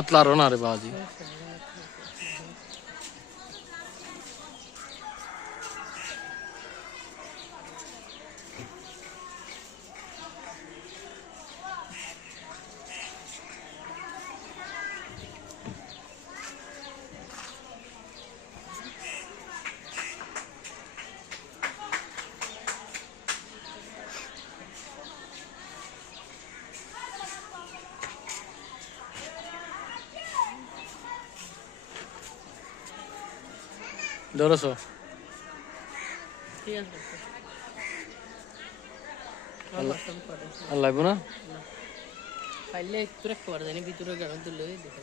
అట్లా రుణారు బాజీ ধরছো? আর লাগবো না? পাইলে একটু রাখতে পারে জানি ভিতরে গেল তুলে দেখে।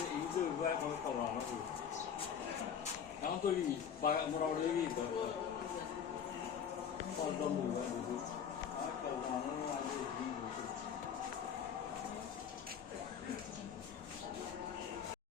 인증 의사에 관한 걸로 안 하고 양학도 여기 모라고 여기 있다. 빨리 넘어가